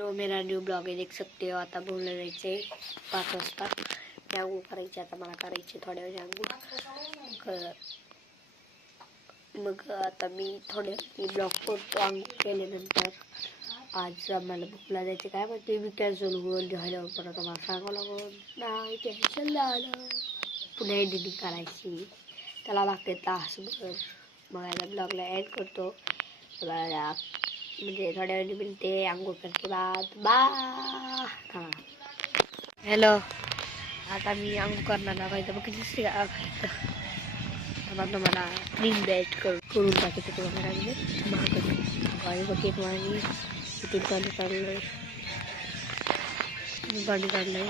Low मेरा new blog है, देख सकते हो. आता बोलले जायचे 5 वाजता. मी आंघोळ करायची, आता मला करायची थोड्या वेळ आंघोळ. मग आता मी थोडे ब्लॉग करतो आंघोळ केल्यानंतर. आज आम्हाला भूक लागायची, काय माहिती मी कॅन्सल होऊन झाल्यावर परत आम्हाला सांगावं लागून नाही कॅन्सल झालं. पुन्हा एडिटिंग करायची, त्याला लागते तासभर. मग आता ब्लॉगला ॲड करतो. म्हणजे थोड्या वेळ मिळते आंघोळ करते बा. हां हॅलो, आता मी आंघोळ करणार पाहिजे. मग किती आता मला क्रीम बॅट करून टाकायचं तुम्हाला बकेट वाणी तिथून पाणी काढलं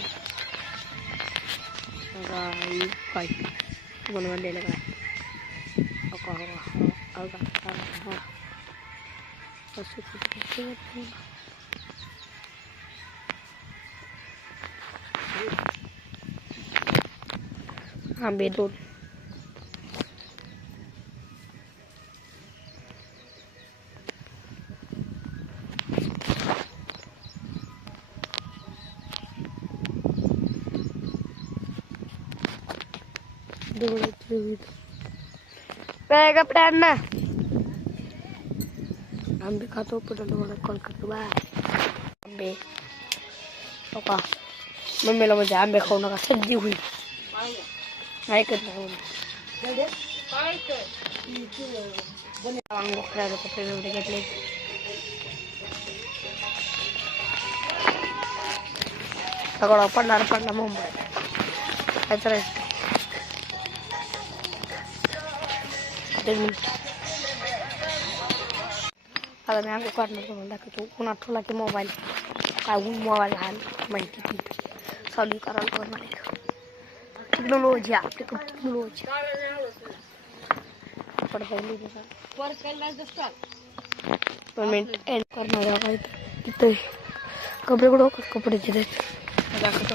काय तुम्हाला म्हणलेलं काय आंबे 2 कपडे आण ना. आंबे खातो पुन्हा तुम्हाला कॉल करतो. बाय. आंबे का मम्मीला म्हणजे आंबे खाऊ नका, सर्दी होईल. ऐकत नाही आंघोळ करायला कपडे वगैरे घेतले. सगळं पडला मुंबईत काय करायचं. आता मी आंघोळ करणार तुम्हाला दाखवतो. पुन्हा ठेवला की मोबाईल काय मोबाईल लहान माहिती चालू करायला कोण मला टेक्नॉलॉजी आपल्याकडे टेक्नॉलॉजी पेमेंट एंड करणार आहे. तिथे कपड्याचे दाखवतो.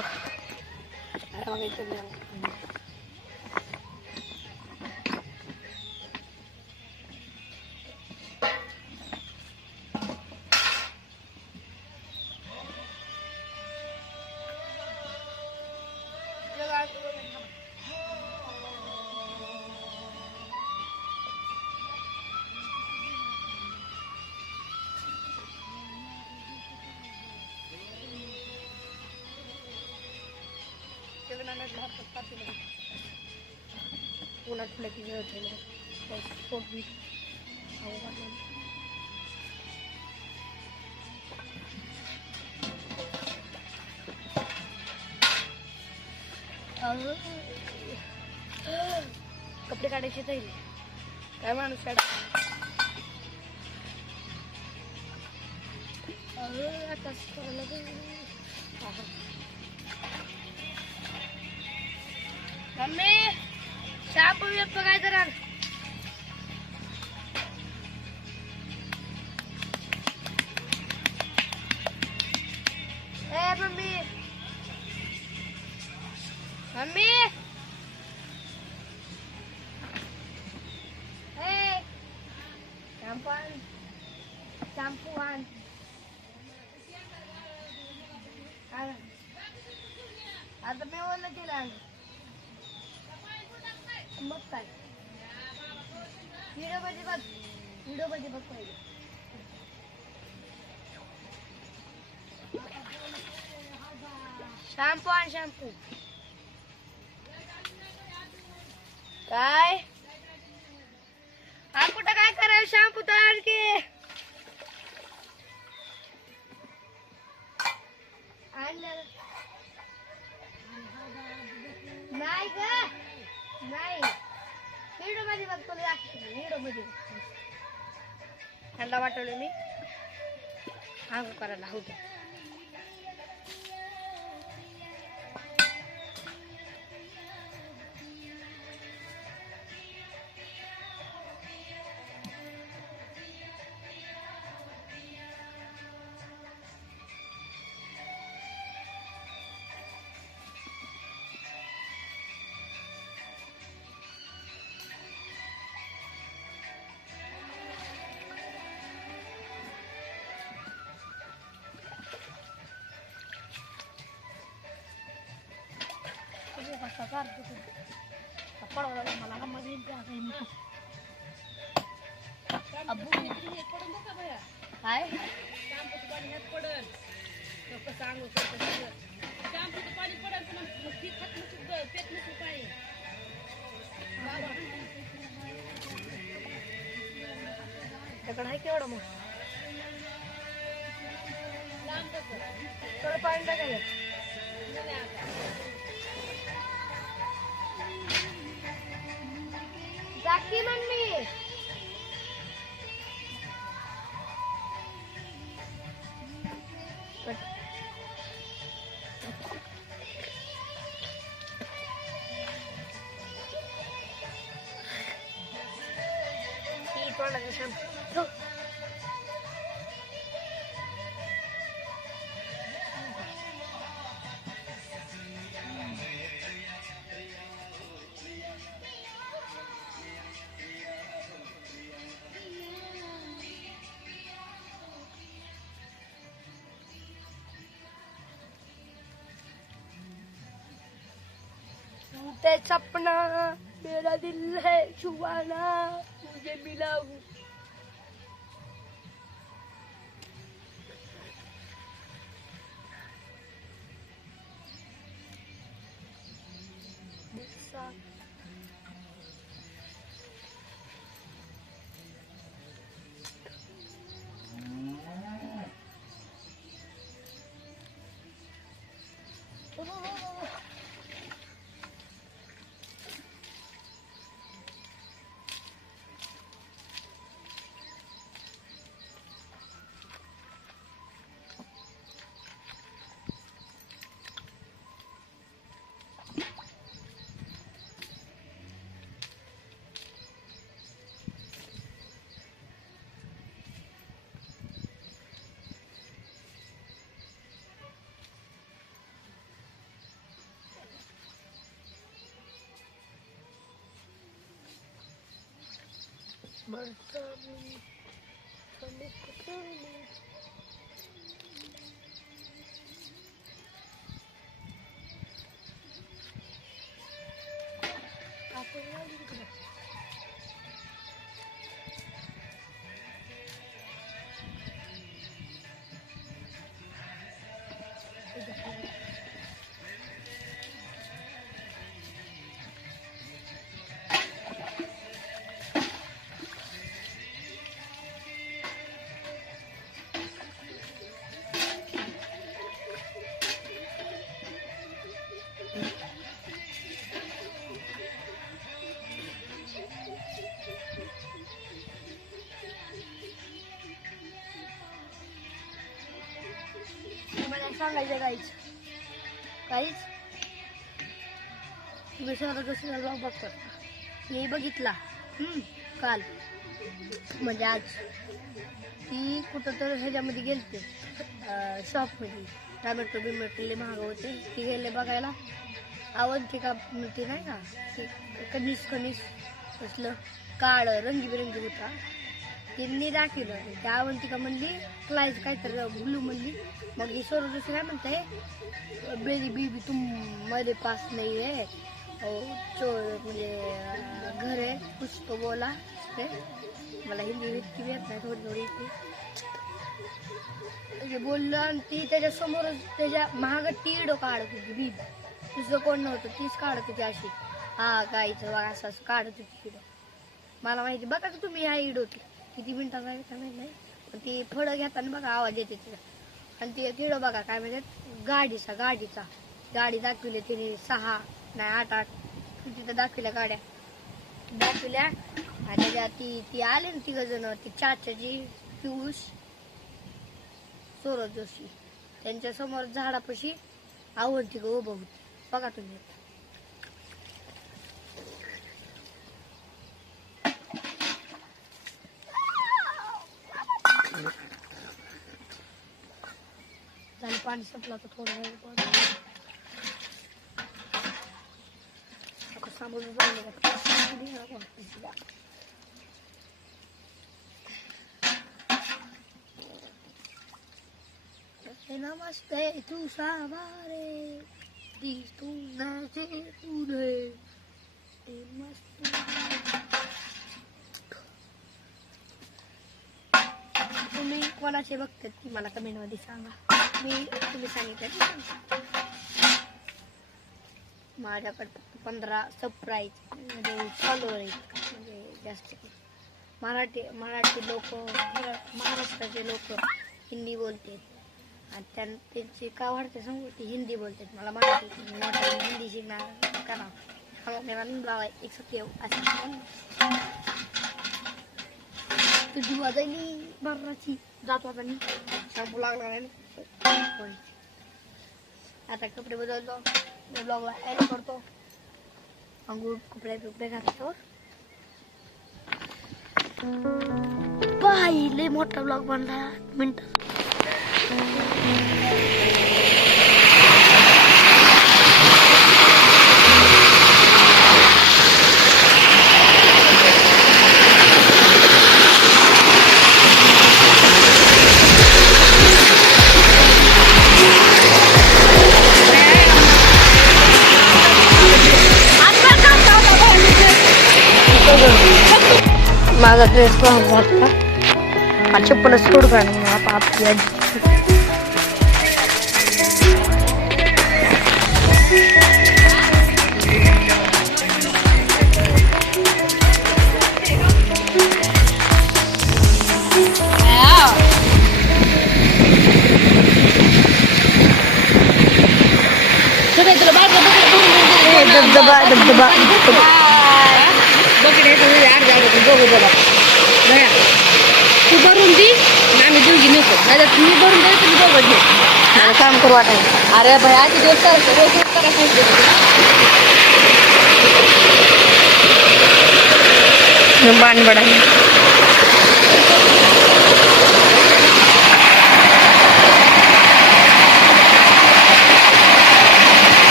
कपडे काढायचे जाईल काय माणूस काढ. मम्मी शाप काय करा. मम्मी मम्मी शॅम्पू आण. आता मी ओलं केलं मग काय व्हिडिओ मध्ये बघ पाहिजे. शॅम्पू आण शॅम्पू. काय कुठं काय करायला शॅम्पू तर आणखी नाही ग नाही. व्हिडिओ मध्ये बघतो. व्हिडिओ मध्ये थंडा वाटवलं मी आंघोळ करायला होतं. कसा काढतो पडवा मला मजा येते अब्बू काय त्याकडे आहे केवढं मग थोडं पाणी टाकायचं जाकी मम्मी तोंडाचं शॅम्पू ते सपना मेरा दिल है छुपाना मुझे मिला हूँ सांगायचं काहीच तुम्ही शहरात ब्लॉग बघता मी बघितला काल म्हणजे आज ती कुठं तर ह्याच्यामध्ये गेलते शॉपमध्ये टॅमॅटो बिमॅटो महाग होते ती गेले बघायला अवंतिका ती नाही का ती कणीस असलं काळं रंगीबिरंगी होता त्यांनी दाखवलं त्या अवंतिका म्हणली क्लायच काहीतरी ब्लू म्हणली मग ही सर्व दुसरी काय म्हणताय बेबी बीबी तुम मेरे पास नहीं है म्हणजे घर है कुछ तो बोला मला हिंदी इतकी येत नाही थोडी इतकी बोललं आणि ती त्याच्यासमोरच त्याच्या महाग टीड काढत होती बीब तुझं कोण नव्हतं तीच काढत होती अशी हा गाईचं असं असं काढत होती टीड मला माहिती बघा की तुम्ही ह्या ईड होती किती मिनिटाचा आहे काय माहिती नाही पण ती फळं घेताना बघा आवाज येते तिला आणि ती किडो बघा काय म्हणतात गाडी दाखवली तिने 6 नाही 8 तिथं दाखवल्या गाड्या दाखवल्या आणि त्याच्यात ती आले ना 3 जण ती चाचाजी पियुष सौरभ जोशी त्यांच्या समोर झाडापाशी आवडती ग उभं होती बघा तुम्ही पाणी संपला तर थोडं समोर नमस्ते तू सावारे तुम्ही कोणाचे बघतात ती मला कमेंट मध्ये सांगा. तुम्ही सांगितलं माझ्याकडे 15 सबस्क्राईब म्हणजे फॉलोअर आहेत, म्हणजे जास्त. मराठी लोक, महाराष्ट्राचे लोक हिंदी बोलते आणि त्यांची का वाटते सांगू, ती हिंदी बोलतात. मला मराठी हिंदी शिकणार करा. मेरा नाम लावा एक सत्य असं तुझी वाजायली बर्राची जातो आता. मी शॅम्पू लागला नाही. आता कपडे बदलतो, ब्लॉगला ॲड करतो, अंघोळ कपडे घालतो. लय मोठा ब्लॉग बनला मिनट. माझा ड्रेस पण वाटला चप्पल सोड का आपली आजी. धबधबा धबधबा तू भरून दी आम्ही दोघी नको, नाही तर तुम्ही भरून द्या तुम्ही दोघं घे. मला काम करू वाटायचं. अरे भाई आधी दिवस बाण बडायला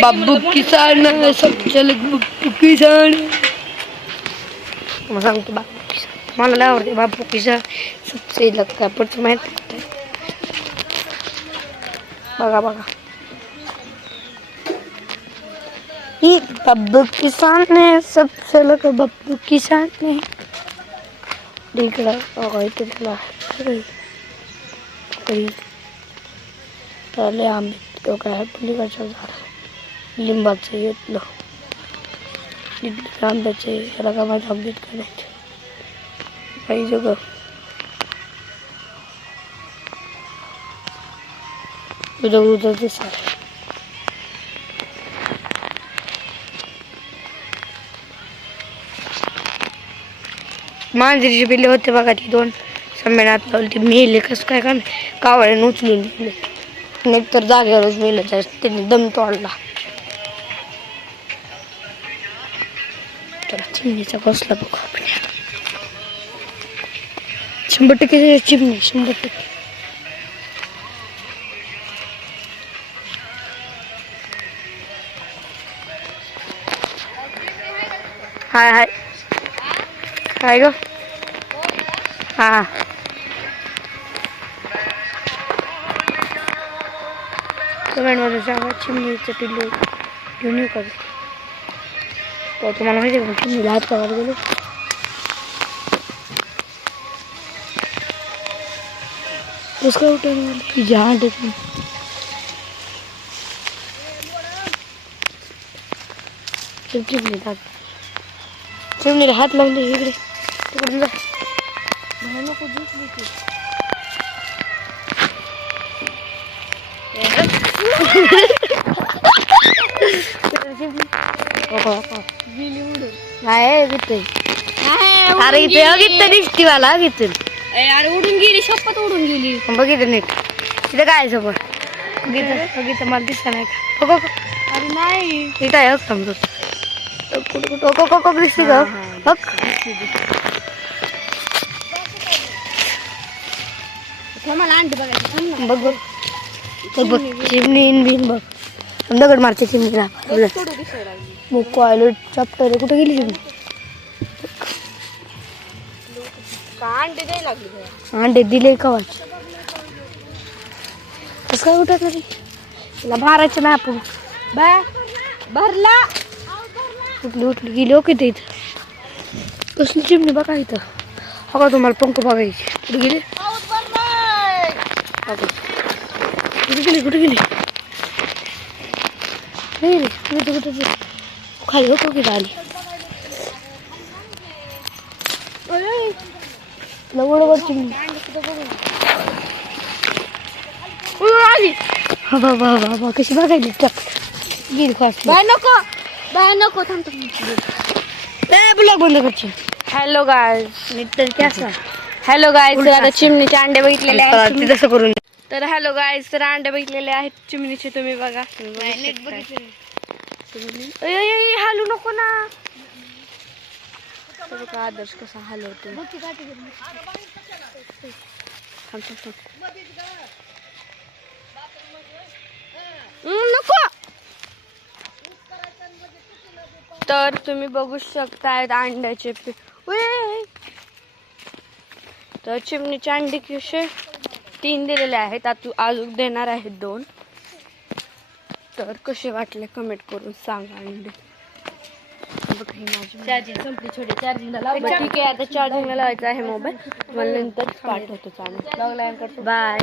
बाबू किसान सब चले बाबू किसान. सांगतो बाबू किसान मला लय आवडते. बाबू किसान सबसे लगता पण तुम्ही माहिती बघा बघा ही बाबू किसान ने सबसे लग बाबू किसान ने इकडं बघा इथे त्याला त्याला आंबे काय पलीकडचं झाड लिंबाचं येतलं आंब्याचे याला का माझ्या आंबेत करायचे काही जग उद्या दिसणार. मांजरीचे पिल्ले होते बघा ती 2 संमेलनात लावली ती मेले कसं काय काम कावळ्याने उचलून दिले नाही तर जागेवरच मेलं. त्यांनी दम तोडला. चला चिमणीचा घोसला बघू आपण. 100% चिमणी 100%. हाय हाय हाय गो हा कमेंटमध्ये सांगा चिमणीचं पिल्लू घेऊन येऊ का. तो तुम्हाला माहिती आहे का चिमणीला हात करायला गेलो उसका उठाने वाली जहाँ देखूँ चिमणीला हात लावून दे इकडे तिकडून जा नको दिसली की नाही किती अरे इथे दिसती मला किती अरे उडून गेली शपथ उडून गेली. बघितलं नीट तिथे काय समोर बघितलं मला दिसत नाही का. बघ अरे नाही इथं आहे समजत कुठं कुठं दिसते का बघ मला अंडे बघायचे बघ बघ बघ चिमणी बिन बघ दगड मारते चिमणीला मग टॉयलेट चॅप्टर कुठे गेली चिमणी अंडे द्यायला लागले अंडे दिले कवाच कसं काय उठत नाही तिला भारायचं नाही आपण बाय भरला उठली उठली गेली ओके ते इथं कसली चिमणी बघा इथं हो का तुम्हाला पंख बघायची कुठे गेली कुठे गेली कुठे गेली नाही रे कुठे कुठे खाली होतो की आली लवड चिमणी आली हा बाबा बाबा कशी बघायली टक गेली फास्ट बाय नको थांब ब्लॉग बंद करची हॅलो गाइस मित्र कैसा हॅलो गाइस तर आता चिमणीचे अंडे बघितलेले आहेत तसं करून तर हॅलो गाइस तर अंडे बघितलेले आहेत चिमणीचे तुम्ही बघा नीट बघितले हालू नको ना बघा आदर्श कसा हलवतो नको तर तुम्ही बघू शकताय अंड्याचे तर चिमणीचे अंडे कसे 3 दिलेले आहेत अजून देणार आहेत 2 तर कसे वाटले कमेंट करून सांगा अंडे चार्जिंग संपली छोटी चार्जिंगला लावलं ठीक आहे आता चार्जिंगला लावायचं आहे मोबाईल मला नंतर पाठवतो चालेल बाय